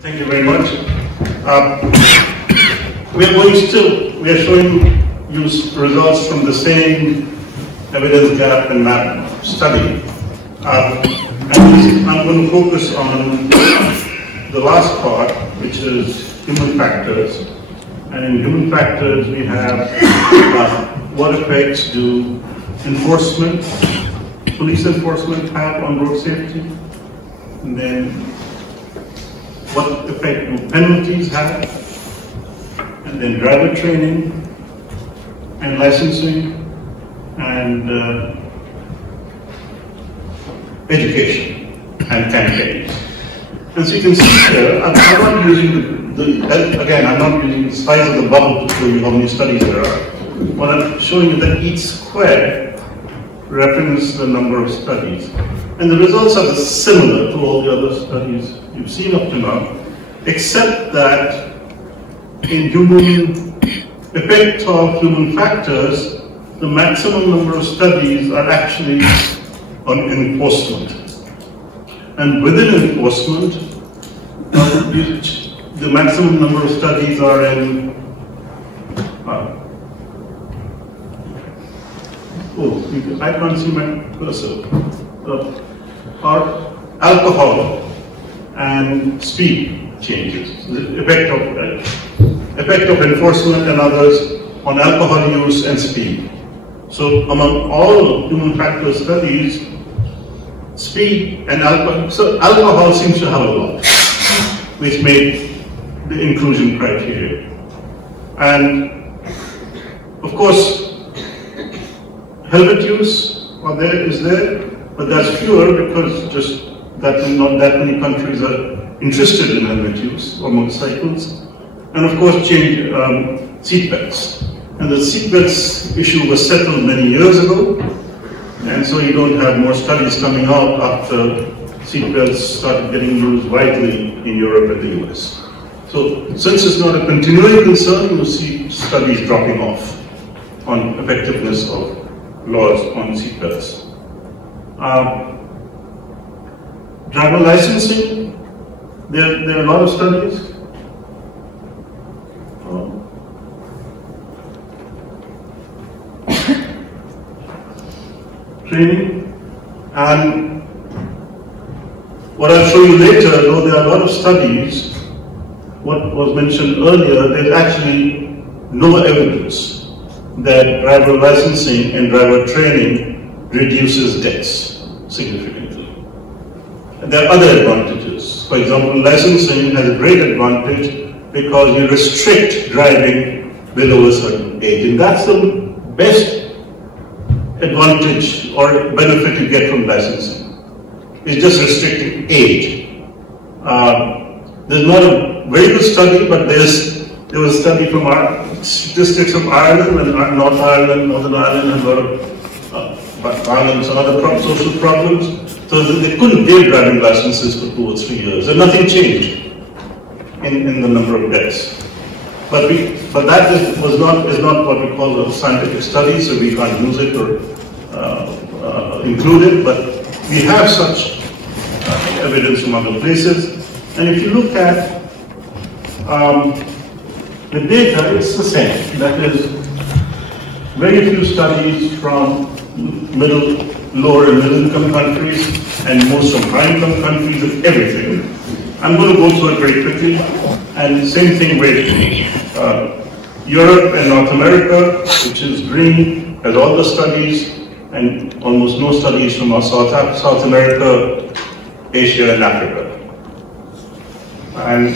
Thank you very much. We are showing you results from the same evidence gap and map study. And I'm going to focus on the last part, which is human factors. And in human factors, we have what effects do police enforcement have on road safety? And then what effect do penalties have? And then driver training and licensing and education and campaigns. And so you can see here, I'm not using I'm not using the size of the bubble to show you how many studies there are. What I'm showing you that each square represents the number of studies. And the results are similar to all the other studies you've seen up to now, except that in effect of human factors, the maximum number of studies are actually on enforcement. And within enforcement, the maximum number of studies are in I can't see my cursor. Are alcohol and speed changes. The effect of enforcement and others on alcohol use and speed. So among all human factor studies, speed and alcohol seems to have a lot, which made the inclusion criteria. And of course, helmet use is there, but that's fewer because just not that many countries are interested in helmet use or motorcycles. And of course, change seat belts. And the seat belts issue was settled many years ago, and so you don't have more studies coming out after seat belts started getting used widely in Europe and the US. So since it's not a continuing concern, you see studies dropping off on effectiveness of laws on seat belts. Driver licensing, there are a lot of studies. Training, and what I'll show you later, though there are a lot of studies, what was mentioned earlier, there's actually no evidence that driver licensing and driver training reduces deaths significantly. And there are other advantages. For example, licensing has a great advantage because you restrict driving below a certain age, and that's the best advantage or benefit you get from licensing. It's just restricting age. There's not a very good study, but there was a study from statistics from Ireland and North Ireland, Northern Ireland, and a lot of Ireland, some other social problems. So they couldn't give driving licenses for 2 or 3 years, and nothing changed in the number of deaths. But that is not what we call a scientific study, so we can't use it or include it. But we have such evidence from other places. And if you look at the data, it's the same. That is, very few studies from lower and middle income countries, and most from high income countries, and everything. I'm going to go through it very quickly. And same thing with Europe and North America, which is green, has all the studies, and almost no studies from South America, Asia, and Africa. And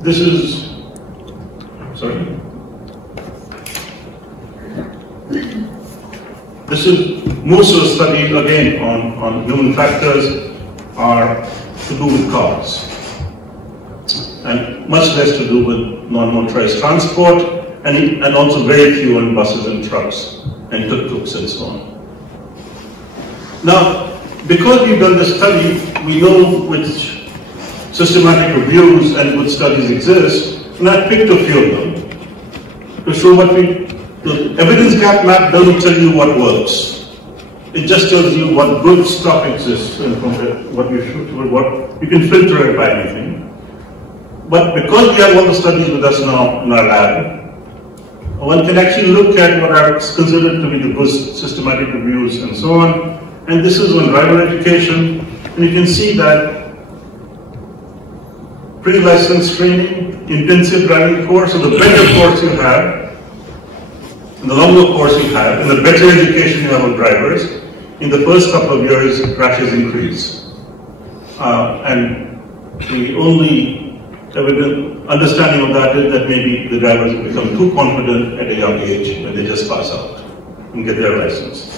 this is, most of the studies, again, on human factors are to do with cars, and much less to do with non-motorized transport, and also very few on buses and trucks, and tuk-tuks and so on. Now, because we've done this study, we know which systematic reviews and good studies exist, and I've picked a few of them to show what the evidence gap map doesn't tell you what works. It just tells you what good stock exists and what you should, what you can filter it by anything. But because we have all the studies with us now in our lab, one can actually look at what are considered to be the good systematic reviews and so on. And this is on driver education, and you can see that pre-license training, intensive driving course, so the better course you have, and the longer course you have, and the better education you have of drivers, in the first couple of years, crashes increase. And the only evident understanding of that is that maybe the drivers become too confident at a young age when they just pass out and get their license.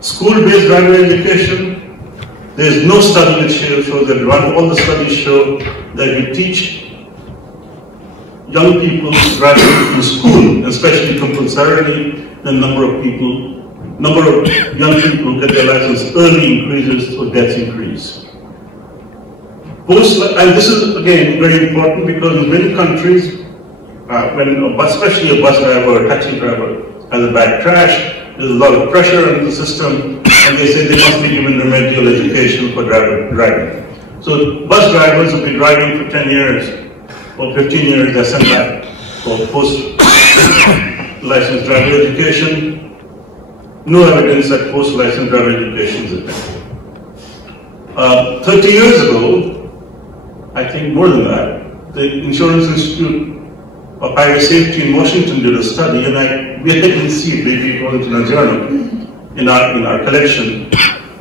School-based driver education, there is no study which shows that all the studies show that you teach young people driving in school, especially compulsorily, the number of young people who get their license early increases, so deaths increase. And this is again very important because in many countries, when especially a bus driver or a taxi driver has a bad crash, there's a lot of pressure on the system, and they say they must be given remedial education for driving. So bus drivers will be driving for 10 years or 15 years, they're sent back for post-licensed driver education. No evidence that post-licensed driver education is effective. 30 years ago, I think more than that, the Insurance Institute of Highway Safety in Washington did a study, and we didn't see it, maybe it wasn't in a journal, in our collection,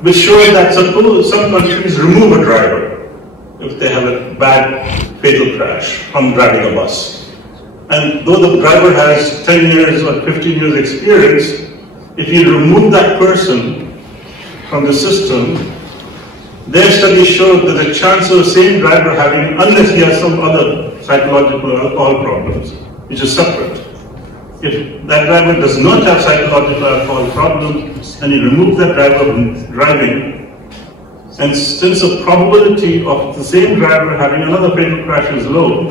which showed that suppose some countries remove a driver if they have a bad fatal crash from driving a bus. And though the driver has 10 years or 15 years experience, if you remove that person from the system, their study showed that the chance of the same driver having, unless he has some other psychological or alcohol problems, which is separate. If that driver does not have psychological alcohol problems, and you remove that driver from driving, and since the probability of the same driver having another fatal crash is low,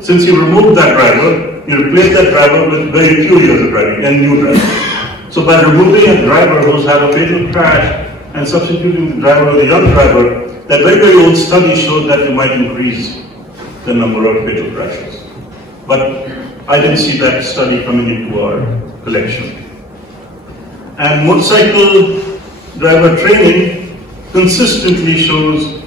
since you remove that driver, you replace that driver with very few years of driving and new driver. So by removing a driver who's had a fatal crash and substituting the driver with a young driver, that very, very old study showed that you might increase the number of fatal crashes. But I didn't see that study coming into our collection. And motorcycle driver training consistently shows,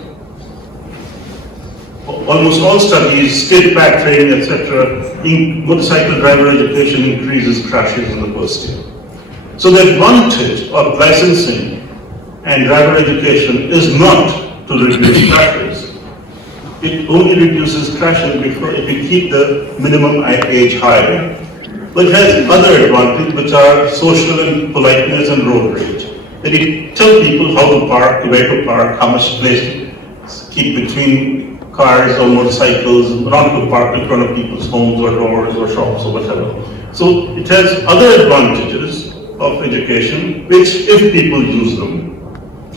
almost all studies, state pack training, etc., motorcycle driver education increases crashes in the first year. So the advantage of licensing and driver education is not to reduce crashes. It only reduces crashes if you keep the minimum age high. But it has other advantages, which are social and politeness and road rage. That it tells people how to park, where to park, how much place to keep between cars or motorcycles, not to park in front of people's homes or doors or shops or whatever. So it has other advantages of education, which if people use them,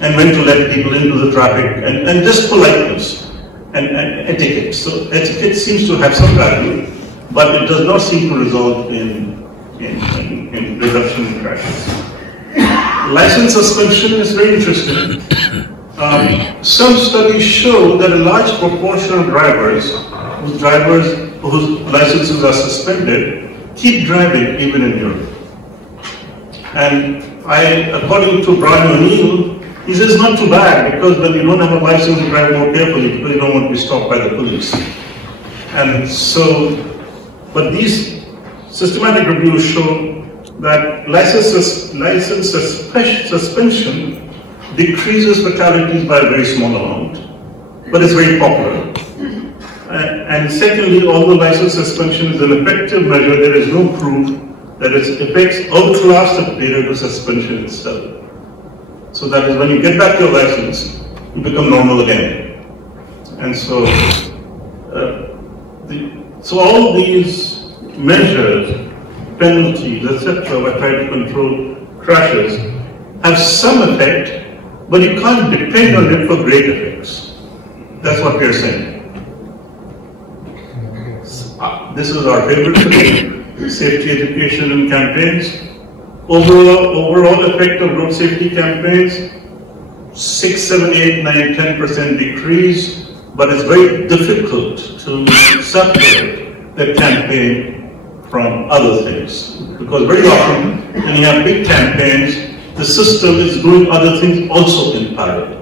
and when to let people into the traffic, and just politeness and etiquette. So etiquette seems to have some value, but it does not seem to result in reduction in crashes. License suspension is very interesting. Some studies show that a large proportion of drivers whose licenses are suspended keep driving even in Europe. And according to Brian O'Neill, he says not too bad, because when you don't have a license, you drive more carefully because you don't want to be stopped by the police. And so, but these systematic reviews show that license suspension decreases fatalities by a very small amount, but it's very popular. And secondly, although license suspension is an effective measure, there is no proof that its effects outlast the period of suspension itself. So that is, when you get back your license, you become normal again. And so, so all these measures, penalties, etc., that try to control crashes, have some effect, but you can't depend on it for great effects. That's what we are saying. This is our favorite today, safety education and campaigns. Overall effect of road safety campaigns, 6, 7, 8, 9, 10% decrease, but it's very difficult to separate the campaign from other things. Because very often, when you have big campaigns, the system is doing other things also in parallel.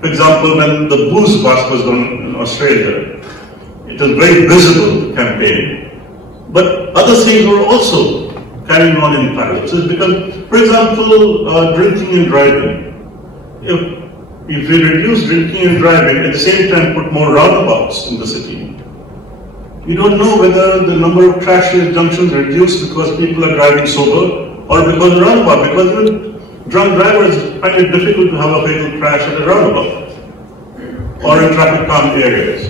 For example, when the booze bust was done in Australia, it was very visible campaign, but other things were also carrying on in parallel. So it's become, for example, drinking and driving. If we reduce drinking and driving, at the same time put more roundabouts in the city, you don't know whether the number of crash junctions reduced because people are driving sober or because of the roundabout, because even drunk drivers find it difficult to have a fatal crash at a roundabout or in traffic calm areas.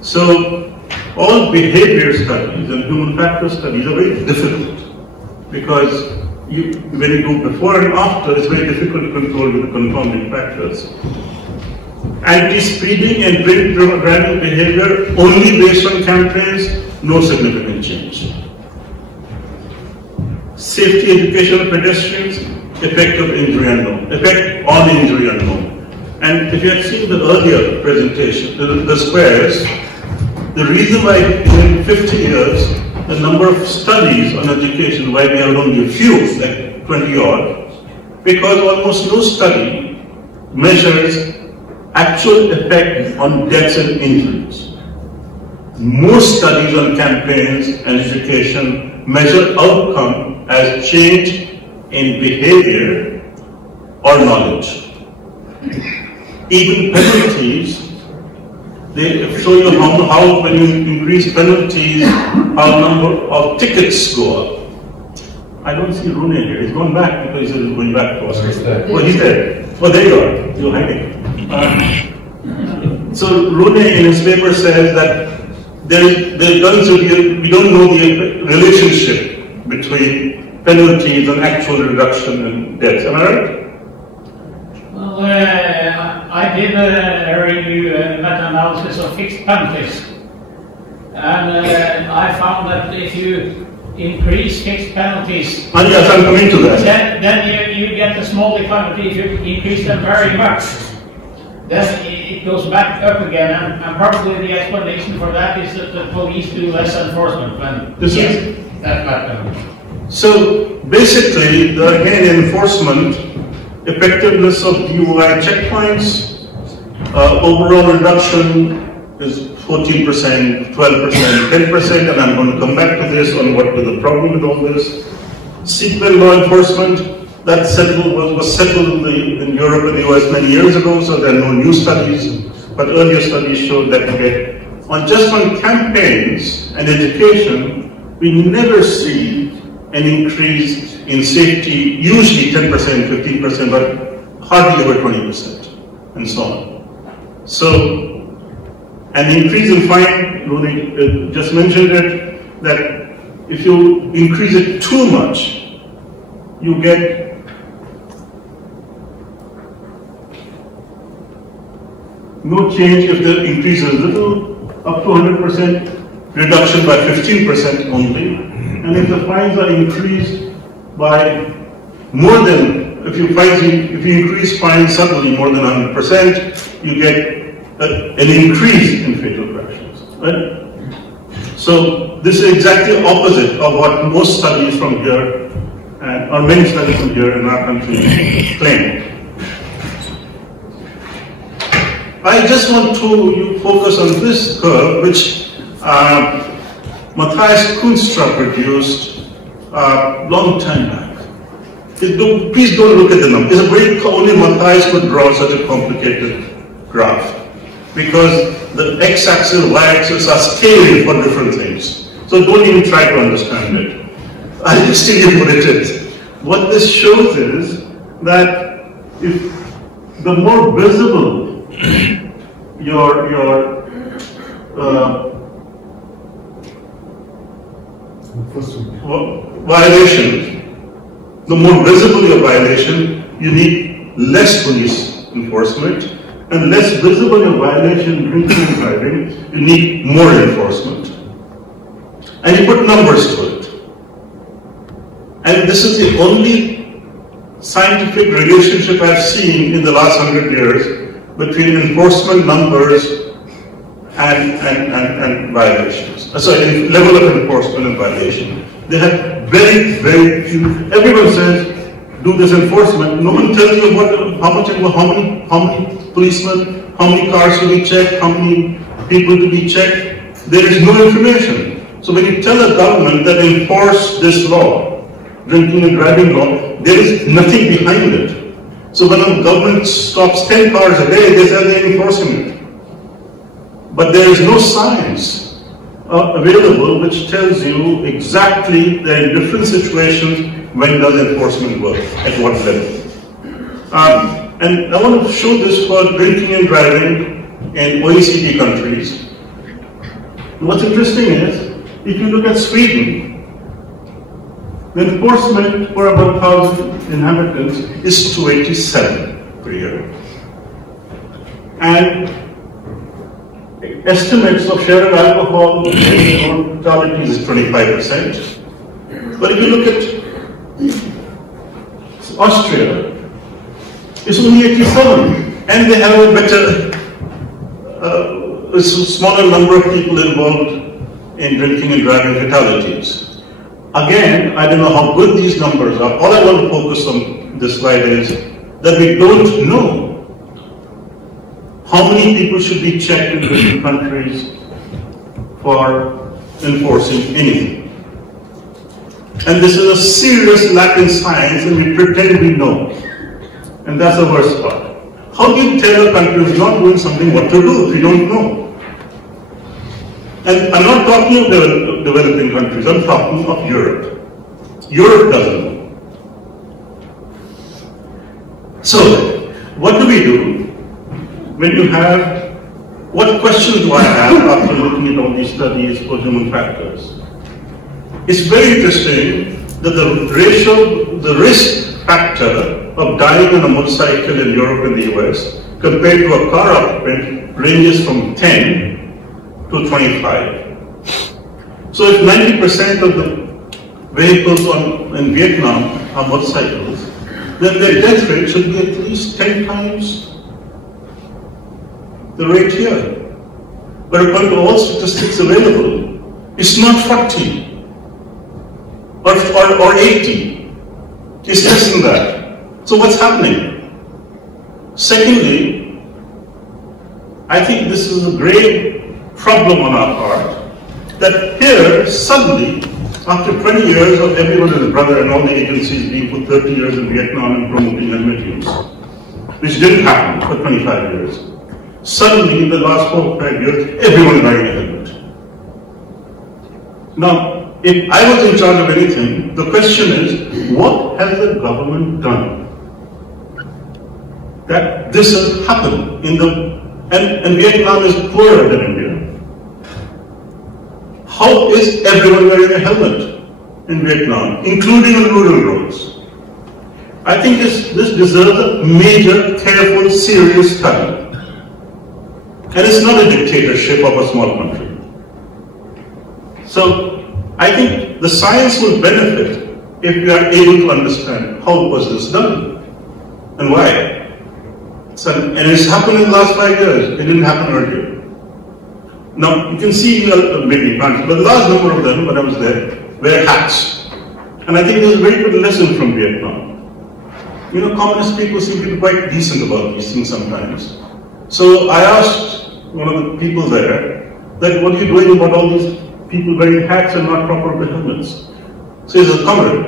So all behavior studies and human factor studies are very difficult because when you do before and after, it's very difficult to control with the confounding factors. Anti-speeding and drink-driving behavior only based on campaigns, no significant change. Safety education of pedestrians, effect on injury unknown. And if you had seen the earlier presentation, the squares, the reason why in 50 years, the number of studies on education, why we have only a few, like 20 odd, because almost no study measures actual effect on deaths and injuries. Most studies on campaigns and education measure outcome as change in behavior or knowledge. Even penalties, they show you how when you increase penalties, how number of tickets go up. I don't see Rune here. He's gone back because he's going back to Australia. Oh, he's there. Oh, there you are. You're hiding. So Rune in his paper says that we don't know the relationship between penalties and actual reduction in deaths. Am I right? Well, I did a review meta-analysis of fixed penalties, and I found that if you increase fixed penalties, and yes, I'm coming to that. Then you get a small economy. If you increase them very much, then it goes back up again, and probably the explanation for that is that the police do less enforcement when that happens. So basically, again, enforcement, effectiveness of DUI checkpoints, overall reduction is 14%, 12%, 10%, and I'm going to come back to this on what was the problem with all this. Seatbelt law enforcement, that was settled in Europe and the US many years ago, so there are no new studies, but earlier studies showed that just on campaigns and education, we never see an increase in safety, usually 10%, 15%, but hardly over 20%, and so on. So, an increase in fine, Rune just mentioned it, that if you increase it too much, you get no change if the increase is little, up to 100%, reduction by 15% only. And if the fines are increased by more than, if you increase fines suddenly more than 100%, you get an increase in fatal crashes. Right? So this is exactly opposite of what most studies from here, or many studies from here in our country claim. I just want to focus on this curve, which Matthias Kunstra produced a long time back. Please don't look at the numbers. It's very only Matthias could draw such a complicated graph, because the x-axis and y-axis are scaling for different things. So don't even try to understand it. I'll just tell you what it is. What this shows is that if the more visible your violation, the more visible your violation, you need less police enforcement, and less visible your violation, drinking and driving, you need more enforcement. And you put numbers to it. And this is the only scientific relationship I've seen in the last 100 years between enforcement numbers and violations. Sorry, level of enforcement and violation. They have very, very few. Everyone says, do this enforcement. No one tells you how many policemen, how many cars to be checked, how many people to be checked. There is no information. So when you tell a government that enforce this law, drinking and driving law, there is nothing behind it. So when a government stops 10 cars a day, they say they're enforcing it. But there is no science available which tells you exactly that in different situations, when does enforcement work, at what level. And I want to show this for drinking and driving in OECD countries. What's interesting is, if you look at Sweden, the enforcement for about 1,000 inhabitants is 287 per year. And estimates of share of alcohol in mortalities is 25%. But if you look at Austria, it's only 87, and they have a better, a smaller number of people involved in drinking and driving fatalities. Again, I don't know how good these numbers are. All I want to focus on this slide is that we don't know how many people should be checked in different countries for enforcing anything. And this is a serious lack in science, and we pretend we know. And that's the worst part. How do you tell a country who's not doing something what to do if you don't know? And I'm not talking of developing countries, I'm talking of Europe. Europe doesn't know. So, what do we do when you have, what questions do I have after looking at all these studies for human factors? It's very interesting that the risk factor of dying on a motorcycle in Europe and the US compared to a car occupant ranges from 10 to 25. So if 90% of the vehicles in Vietnam are motorcycles, then their death rate should be at least 10 times the rate here. But according to all statistics available, it's not 40 or 80. It's less than that. So what's happening? Secondly, I think this is a grave problem on our part, that here, suddenly, after 20 years of everyone and his brother and all the agencies being put 30 years in Vietnam and promoting helmet use, which didn't happen for 25 years, suddenly in the last 4 or 5 years, everyone is wearing a helmet. Now, if I was in charge of anything, the question is, what has the government done that this has happened in the, and Vietnam is poorer than India. How is everyone wearing a helmet in Vietnam, including on rural roads? I think this deserves a major, careful, serious study. And it's not a dictatorship of a small country. So I think the science will benefit if we are able to understand how was this done and why. So, and it's happened in the last 5 years. It didn't happen earlier. Now, you can see, maybe not, but the large number of them, when I was there, wear hats. And I think there's a very good lesson from Vietnam. You know, communist people seem to be quite decent about these things sometimes. So I asked one of the people there, that what are you doing about all these people wearing hats and not proper helmets? So he says, comrade,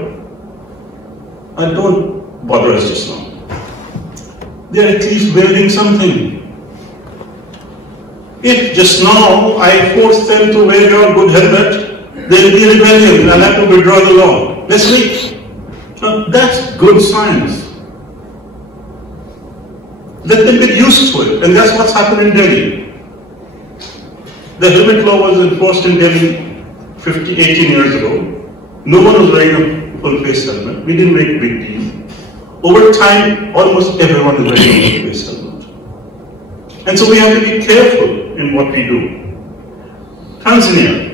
don't bother us just now. They're at least wearing something. If just now I force them to wear your good helmet, there will be a rebellion and I'll have to withdraw the law. Let's wait. Now, that's good science. Let them get used to it, and that's what's happened in Delhi. The helmet law was enforced in Delhi 18 years ago. No one was wearing a full-face helmet. We didn't make a big deal. Over time, almost everyone is wearing a full-face helmet. And so we have to be careful in what we do. Tanzania.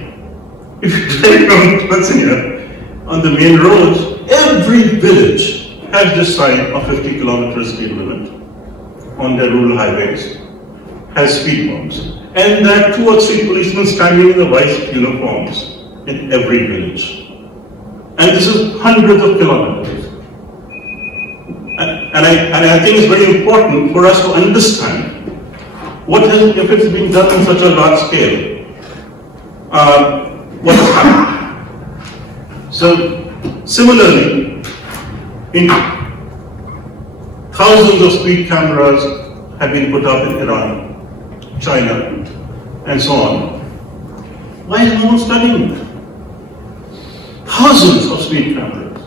If you drive from Tanzania on the main roads, every village has this sign of 50 kilometers speed limit on their rural highways, has speed bumps. And there are 2 or 3 policemen standing in the white uniforms in every village. And this is hundreds of kilometers. And I think it's very important for us to understand what has, if it's been done on such a large scale, what has happened. So, similarly, thousands of speed cameras have been put up in Iran, China, and so on. Why is no one studying it? Thousands of speed cameras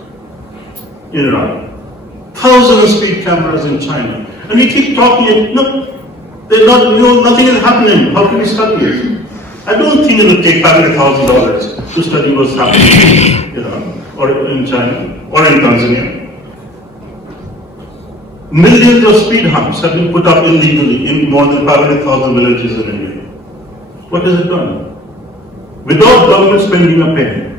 in Iran, thousands of speed cameras in China. And we keep talking, no, they're not, nothing is happening. How can we study it? I don't think it will take $500,000 to study what's happening in Iran, or in China, or in Tanzania. Millions of speed humps have been put up illegally in more than 500,000 villages in India. What has it done? Without government spending a penny.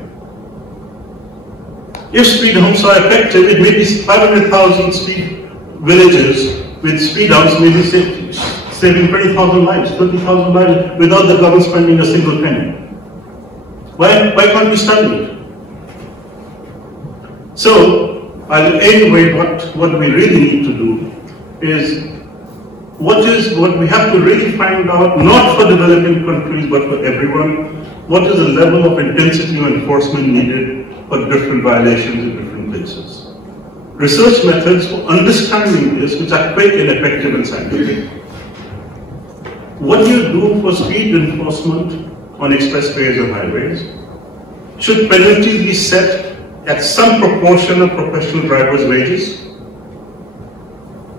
If speed humps are effective, it may be 500,000 speed villages with speed humps may be saving 20,000 lives, 30,000 lives without the government spending a single penny. Why can't we study it? So, I'll end with what we really need to do is what we have to really find out, not for developing countries but for everyone, what is the level of intensity of enforcement needed for different violations in different places. Research methods for understanding this, which are quick and effective and scientific. What do you do for speed enforcement on expressways and highways? Should penalties be set at some proportion of professional drivers' wages?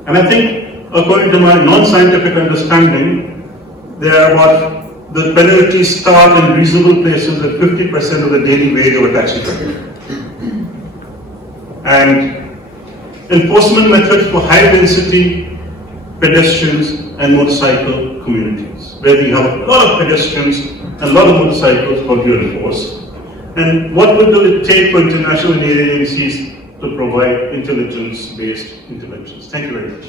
And I think, according to my non-scientific understanding, the penalties start in reasonable places at 50% of the daily wage of a taxi driver. And enforcement methods for high-density pedestrians and motorcycle communities, where we have a lot of pedestrians and a lot of motorcycles for you to enforce. And what will it take for international agencies to provide intelligence-based interventions? Thank you very much.